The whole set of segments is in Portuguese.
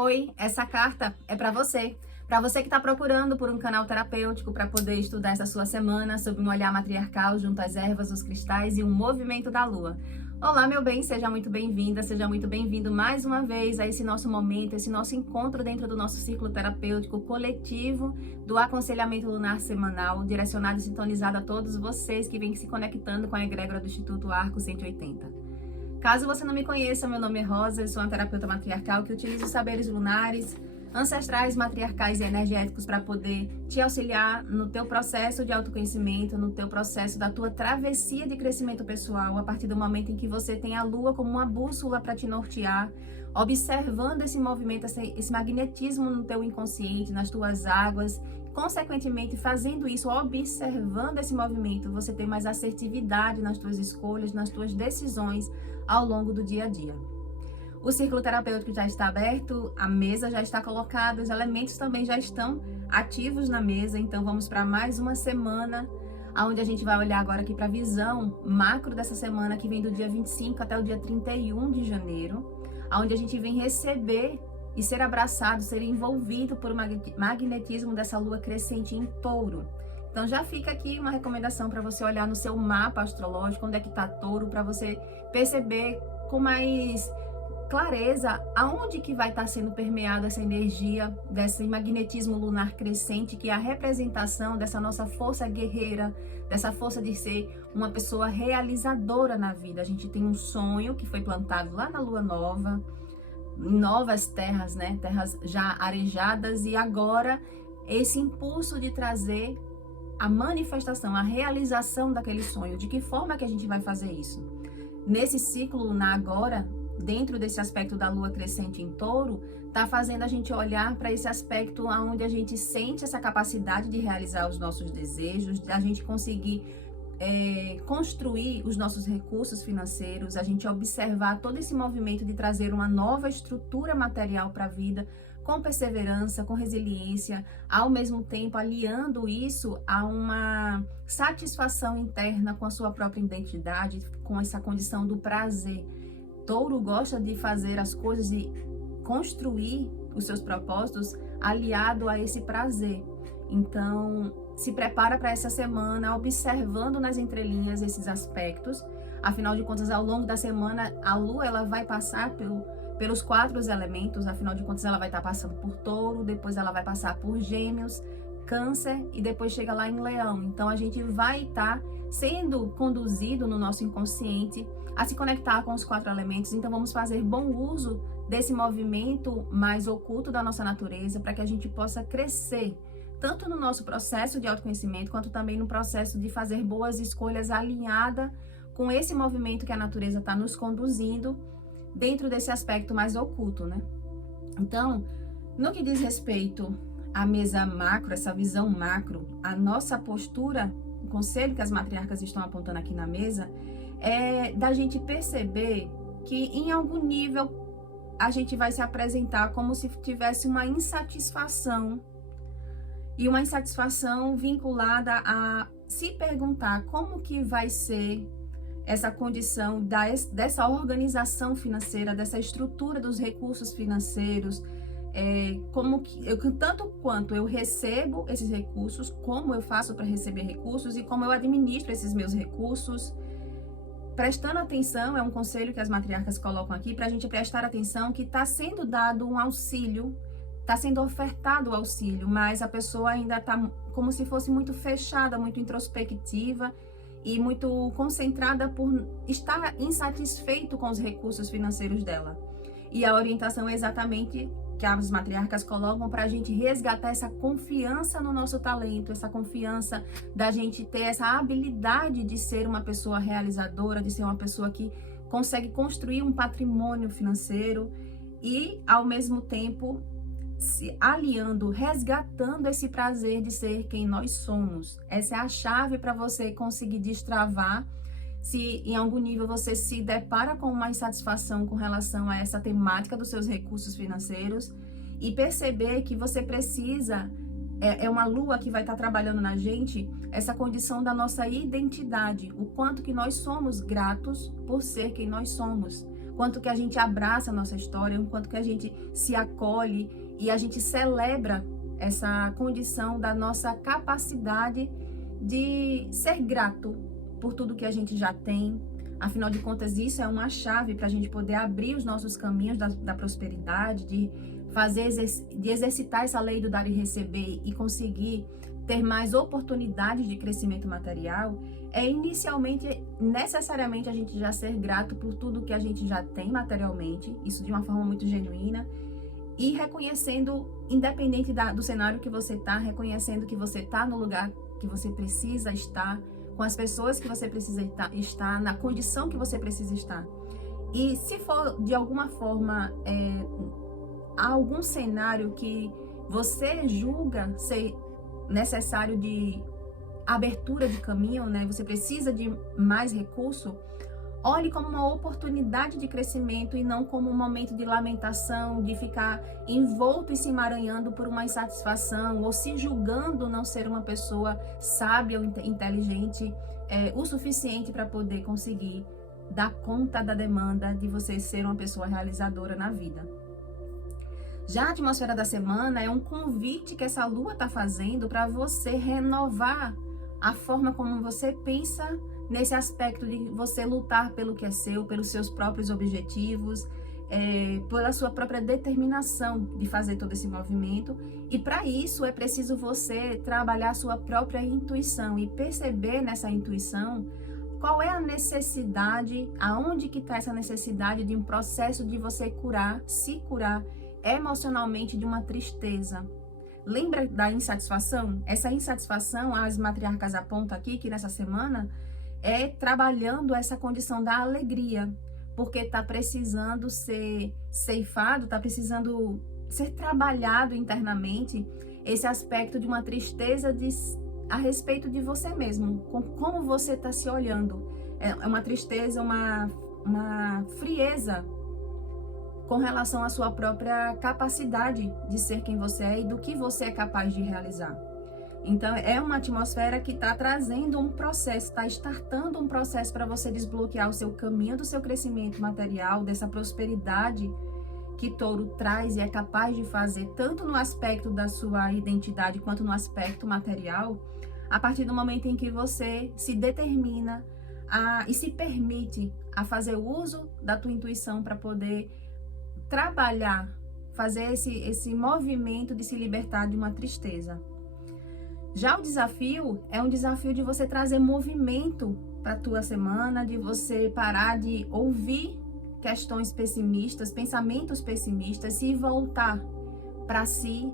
Oi, essa carta é para você. Para você que está procurando por um canal terapêutico para poder estudar essa sua semana sobre um olhar matriarcal junto às ervas, os cristais e o movimento da lua. Olá, meu bem, seja muito bem-vinda, seja muito bem-vindo mais uma vez a esse nosso momento, esse nosso encontro dentro do nosso círculo terapêutico coletivo do aconselhamento lunar semanal, direcionado e sintonizado a todos vocês que vêm se conectando com a egrégora do Instituto Arco 180. Caso você não me conheça, meu nome é Rosa, eu sou uma terapeuta matriarcal que utiliza os saberes lunares, ancestrais, matriarcais e energéticos para poder te auxiliar no teu processo de autoconhecimento, no teu processo da tua travessia de crescimento pessoal, a partir do momento em que você tem a lua como uma bússola para te nortear, observando esse movimento, esse magnetismo no teu inconsciente, nas tuas águas. Consequentemente, fazendo isso, observando esse movimento, você tem mais assertividade nas tuas escolhas, nas tuas decisões ao longo do dia a dia. O círculo terapêutico já está aberto, a mesa já está colocada, os elementos também já estão ativos na mesa, então vamos para mais uma semana, onde a gente vai olhar agora aqui para a visão macro dessa semana, que vem do dia 25 até o dia 31 de janeiro, onde a gente vem receber e ser abraçado, ser envolvido por um magnetismo dessa lua crescente em touro. Então já fica aqui uma recomendação para você olhar no seu mapa astrológico, onde é que está touro, para você perceber com mais clareza aonde que vai estar sendo permeada essa energia desse magnetismo lunar crescente, que é a representação dessa nossa força guerreira, dessa força de ser uma pessoa realizadora na vida. A gente tem um sonho que foi plantado lá na lua nova, em novas terras, né? Terras já arejadas, e agora esse impulso de trazer a manifestação, a realização daquele sonho. De que forma que a gente vai fazer isso? Nesse ciclo lunar agora, dentro desse aspecto da lua crescente em touro, tá fazendo a gente olhar para esse aspecto onde a gente sente essa capacidade de realizar os nossos desejos, da gente conseguir construir os nossos recursos financeiros, a gente observar todo esse movimento de trazer uma nova estrutura material para a vida, com perseverança, com resiliência, ao mesmo tempo aliando isso a uma satisfação interna com a sua própria identidade, com essa condição do prazer. Touro gosta de fazer as coisas e construir os seus propósitos aliado a esse prazer. Então, se prepara para essa semana, observando nas entrelinhas esses aspectos. Afinal de contas, ao longo da semana, a lua ela vai passar pelos 4 elementos. Afinal de contas, ela vai estar passando por touro, depois ela vai passar por gêmeos, câncer e depois chega lá em leão. Então, a gente vai estar sendo conduzido no nosso inconsciente a se conectar com os 4 elementos. Então, vamos fazer bom uso desse movimento mais oculto da nossa natureza para que a gente possa crescer, tanto no nosso processo de autoconhecimento, quanto também no processo de fazer boas escolhas alinhada com esse movimento que a natureza está nos conduzindo dentro desse aspecto mais oculto, né? Então, no que diz respeito à mesa macro, essa visão macro, a nossa postura, o conselho que as matriarcas estão apontando aqui na mesa, é da gente perceber que em algum nível a gente vai se apresentar como se tivesse uma insatisfação, e uma insatisfação vinculada a se perguntar como que vai ser essa condição dessa organização financeira, dessa estrutura dos recursos financeiros, como que tanto quanto eu recebo esses recursos, como eu faço para receber recursos e como eu administro esses meus recursos. Prestando atenção, é um conselho que as matriarcas colocam aqui, para a gente prestar atenção que está sendo dado um auxílio, está sendo ofertado o auxílio, mas a pessoa ainda está como se fosse muito fechada, muito introspectiva e muito concentrada por estar insatisfeito com os recursos financeiros dela. E a orientação é exatamente que as matriarcas colocam para a gente resgatar essa confiança no nosso talento, essa confiança da gente ter essa habilidade de ser uma pessoa realizadora, de ser uma pessoa que consegue construir um patrimônio financeiro e, ao mesmo tempo, se aliando, resgatando esse prazer de ser quem nós somos. Essa é a chave para você conseguir destravar se em algum nível você se depara com uma insatisfação com relação a essa temática dos seus recursos financeiros, e perceber que você precisa, é uma lua que vai estar trabalhando na gente, essa condição da nossa identidade, o quanto que nós somos gratos por ser quem nós somos. quanto que a gente abraça a nossa história, o quanto que a gente se acolhe e a gente celebra essa condição da nossa capacidade de ser grato por tudo que a gente já tem. Afinal de contas, isso é uma chave para a gente poder abrir os nossos caminhos da prosperidade, de exercitar essa lei do dar e receber e conseguir ter mais oportunidades de crescimento material. É inicialmente, necessariamente, a gente já ser grato por tudo que a gente já tem materialmente, isso de uma forma muito genuína, e reconhecendo, independente do cenário que você está, reconhecendo que você está no lugar que você precisa estar, com as pessoas que você precisa estar, na condição que você precisa estar. E se for, de alguma forma, algum cenário que você julga ser necessário de abertura de caminho, né? Você precisa de mais recurso, olhe como uma oportunidade de crescimento e não como um momento de lamentação, de ficar envolto e se emaranhando por uma insatisfação ou se julgando não ser uma pessoa sábia ou inteligente o suficiente para poder conseguir dar conta da demanda de você ser uma pessoa realizadora na vida. Já a atmosfera da semana é um convite que essa lua está fazendo para você renovar a forma como você pensa nesse aspecto de você lutar pelo que é seu, pelos seus próprios objetivos, pela sua própria determinação de fazer todo esse movimento. E para isso é preciso você trabalhar a sua própria intuição e perceber nessa intuição qual é a necessidade, aonde que está essa necessidade de um processo de você se curar emocionalmente de uma tristeza. Lembra da insatisfação? Essa insatisfação, as matriarcas apontam aqui que nessa semana é trabalhando essa condição da alegria, porque está precisando ser ceifado, está precisando ser trabalhado internamente esse aspecto de uma tristeza a respeito de você mesmo, com como você está se olhando. É uma tristeza, uma frieza com relação à sua própria capacidade de ser quem você é e do que você é capaz de realizar. Então, é uma atmosfera que está trazendo um processo, está startando um processo para você desbloquear o seu caminho do seu crescimento material, dessa prosperidade que Touro traz e é capaz de fazer, tanto no aspecto da sua identidade quanto no aspecto material, a partir do momento em que você se determina e se permite a fazer uso da tua intuição para poder trabalhar, fazer esse movimento de se libertar de uma tristeza. Já o desafio é um desafio de você trazer movimento para a tua semana, de você parar de ouvir questões pessimistas, pensamentos pessimistas e voltar para si,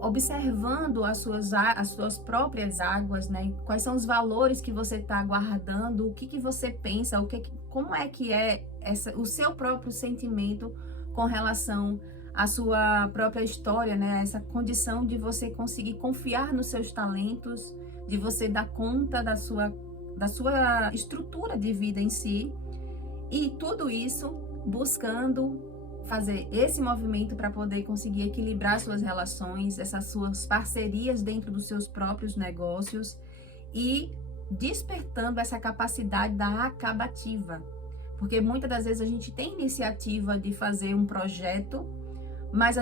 observando as suas próprias águas, né? Quais são os valores que você está guardando, o que você pensa, como é que é o seu próprio sentimento com relação à sua própria história, né? Essa condição de você conseguir confiar nos seus talentos, de você dar conta da sua estrutura de vida em si, e tudo isso buscando fazer esse movimento para poder conseguir equilibrar suas relações, essas suas parcerias dentro dos seus próprios negócios e despertando essa capacidade da acabativa. Porque muitas das vezes a gente tem iniciativa de fazer um projeto, mas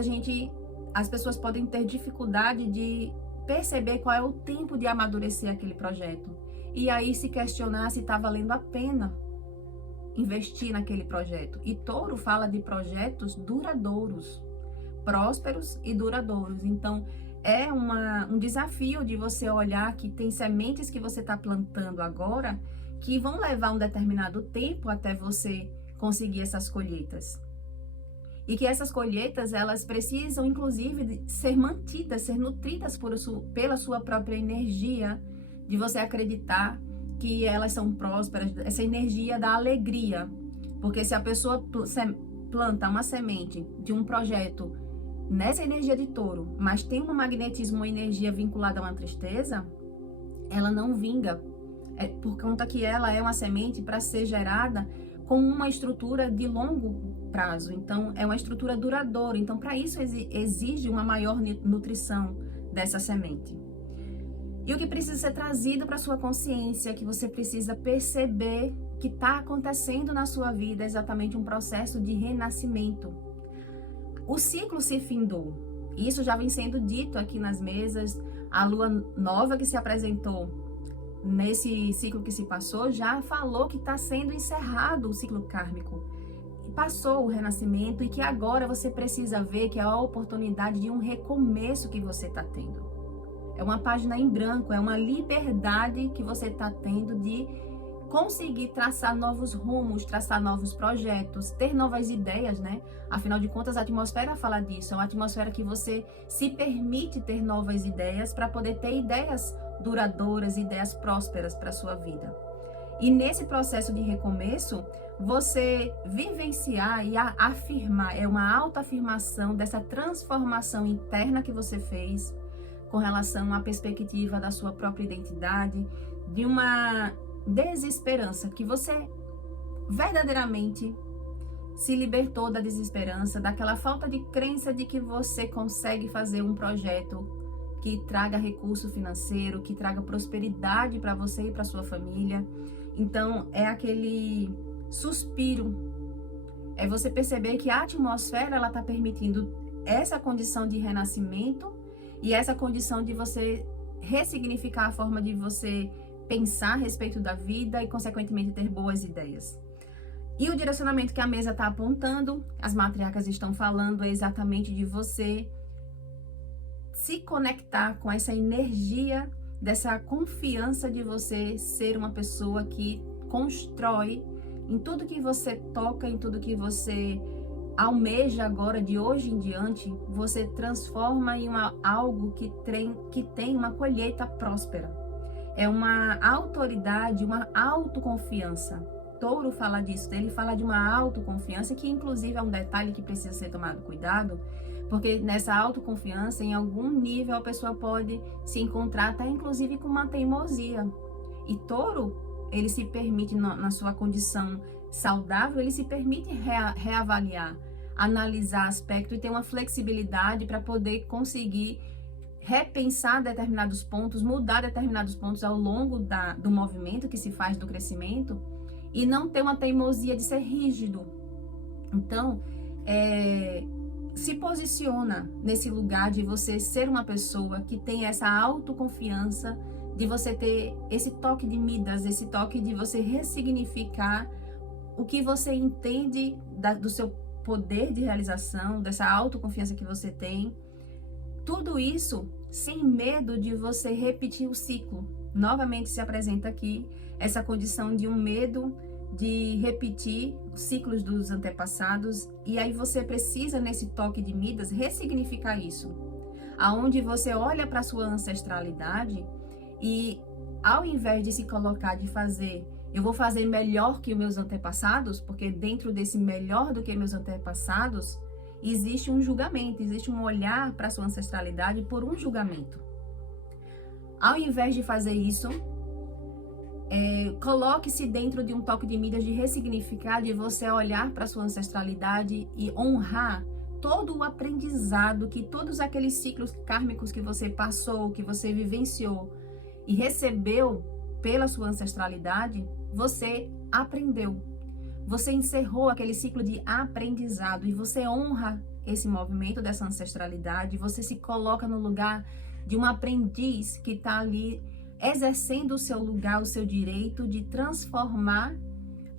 as pessoas podem ter dificuldade de perceber qual é o tempo de amadurecer aquele projeto. E aí se questionar se está valendo a pena investir naquele projeto. E Touro fala de projetos duradouros, prósperos e duradouros. Então, é um desafio de você olhar que tem sementes que você está plantando agora que vão levar um determinado tempo até você conseguir essas colheitas. E que essas colheitas, elas precisam, inclusive, ser mantidas, ser nutridas pela sua própria energia, de você acreditar que elas são prósperas, essa energia da alegria. Porque se a pessoa planta uma semente de um projeto nessa energia de Touro, mas tem um magnetismo, uma energia vinculada a uma tristeza, ela não vinga. Por conta que ela é uma semente para ser gerada com uma estrutura de longo prazo. Então, é uma estrutura duradoura. Então, para isso, exige uma maior nutrição dessa semente. E o que precisa ser trazido para sua consciência, que você precisa perceber que está acontecendo na sua vida é exatamente um processo de renascimento. O ciclo se findou. Isso já vem sendo dito aqui nas mesas. A lua nova que se apresentou nesse ciclo que se passou já falou que está sendo encerrado o ciclo kármico. Passou o renascimento e que agora você precisa ver que é a oportunidade de um recomeço que você está tendo. É uma página em branco, é uma liberdade que você está tendo de conseguir traçar novos rumos, traçar novos projetos, ter novas ideias, né? Afinal de contas, a atmosfera fala disso. É uma atmosfera que você se permite ter novas ideias para poder ter ideias duradouras, ideias prósperas para a sua vida. E nesse processo de recomeço, você vivenciar e afirmar, é uma autoafirmação dessa transformação interna que você fez com relação à perspectiva da sua própria identidade, de uma desesperança, que você verdadeiramente se libertou da desesperança, daquela falta de crença de que você consegue fazer um projeto que traga recurso financeiro, que traga prosperidade para você e para sua família. Então, é aquele suspiro, é você perceber que a atmosfera ela está permitindo essa condição de renascimento e essa condição de você ressignificar a forma de você pensar a respeito da vida e, consequentemente, ter boas ideias. E o direcionamento que a mesa está apontando, as matriarcas estão falando, é exatamente de você se conectar com essa energia, dessa confiança de você ser uma pessoa que constrói em tudo que você toca, em tudo que você almeja agora, de hoje em diante, você transforma em algo que tem uma colheita próspera. É uma autoridade, uma autoconfiança. Touro fala disso, ele fala de uma autoconfiança, que inclusive é um detalhe que precisa ser tomado cuidado, porque nessa autoconfiança, em algum nível, a pessoa pode se encontrar até inclusive com uma teimosia. E Touro, ele se permite, na sua condição saudável, ele se permite reavaliar, analisar aspecto e ter uma flexibilidade para poder conseguir repensar determinados pontos, mudar determinados pontos ao longo do movimento que se faz do crescimento e não ter uma teimosia de ser rígido. Então, se posiciona nesse lugar de você ser uma pessoa que tem essa autoconfiança, de você ter esse toque de Midas, esse toque de você ressignificar o que você entende do seu poder de realização, dessa autoconfiança que você tem. Tudo isso sem medo de você repetir o ciclo. Novamente se apresenta aqui essa condição de um medo de repetir os ciclos dos antepassados, e aí você precisa, nesse toque de Midas, ressignificar isso. Aonde você olha para a sua ancestralidade e, ao invés de se colocar de fazer, eu vou fazer melhor que os meus antepassados, porque dentro desse melhor do que meus antepassados, existe um julgamento, existe um olhar para a sua ancestralidade por um julgamento. Ao invés de fazer isso, coloque-se dentro de um toque de Midas de ressignificar, de você olhar para a sua ancestralidade e honrar todo o aprendizado que todos aqueles ciclos kármicos que você passou, que você vivenciou e recebeu pela sua ancestralidade, você aprendeu. Você encerrou aquele ciclo de aprendizado e você honra esse movimento dessa ancestralidade. Você se coloca no lugar de um aprendiz que está ali exercendo o seu lugar, o seu direito de transformar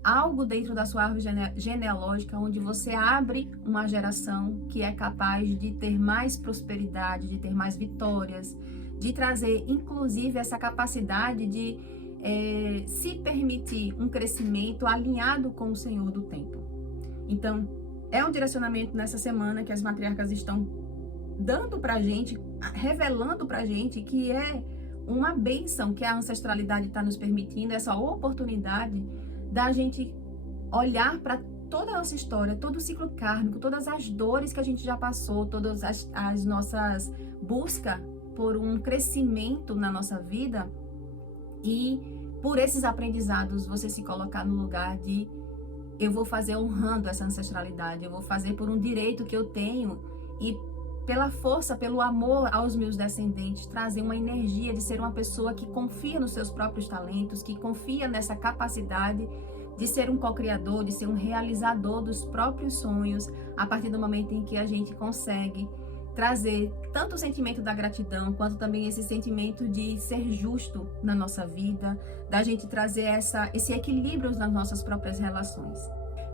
algo dentro da sua árvore genealógica, onde você abre uma geração que é capaz de ter mais prosperidade, de ter mais vitórias, de trazer inclusive essa capacidade de se permitir um crescimento alinhado com o Senhor do tempo. Então, é um direcionamento nessa semana que as matriarcas estão dando pra gente, revelando pra gente que é uma bênção que a ancestralidade está nos permitindo, essa oportunidade da gente olhar para toda a nossa história, todo o ciclo kármico, todas as dores que a gente já passou, todas as nossas buscas por um crescimento na nossa vida, e por esses aprendizados você se colocar no lugar de eu vou fazer honrando essa ancestralidade, eu vou fazer por um direito que eu tenho e pela força, pelo amor aos meus descendentes, trazer uma energia de ser uma pessoa que confia nos seus próprios talentos, que confia nessa capacidade de ser um co-criador, de ser um realizador dos próprios sonhos, a partir do momento em que a gente consegue trazer tanto o sentimento da gratidão, quanto também esse sentimento de ser justo na nossa vida, da gente trazer esse equilíbrio nas nossas próprias relações.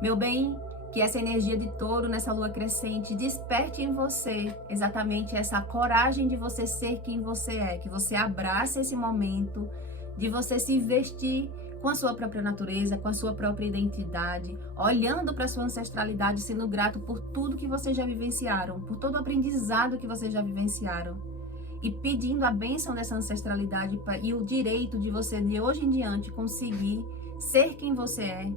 Meu bem, que essa energia de touro nessa lua crescente desperte em você exatamente essa coragem de você ser quem você é, que você abrace esse momento de você se vestir com a sua própria natureza, com a sua própria identidade, olhando para a sua ancestralidade, sendo grato por tudo que vocês já vivenciaram, por todo o aprendizado que vocês já vivenciaram, e pedindo a bênção dessa ancestralidade e o direito de você, de hoje em diante, conseguir ser quem você é,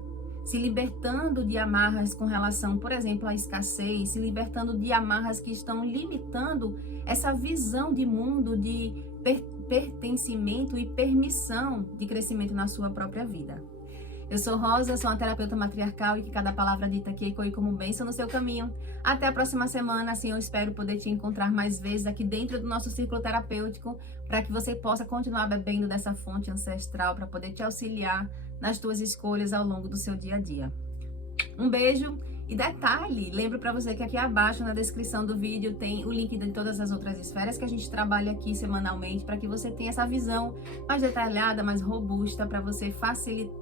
se libertando de amarras com relação, por exemplo, à escassez, se libertando de amarras que estão limitando essa visão de mundo, de pertencimento e permissão de crescimento na sua própria vida. Eu sou Rosa, sou uma terapeuta matriarcal e que cada palavra dita aqui ecoe como bênção no seu caminho. Até a próxima semana, assim eu espero poder te encontrar mais vezes aqui dentro do nosso círculo terapêutico, para que você possa continuar bebendo dessa fonte ancestral, para poder te auxiliar nas tuas escolhas ao longo do seu dia a dia. Um beijo e detalhe, lembro para você que aqui abaixo na descrição do vídeo tem o link de todas as outras esferas que a gente trabalha aqui semanalmente, para que você tenha essa visão mais detalhada, mais robusta, para você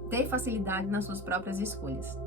ter facilidade nas suas próprias escolhas.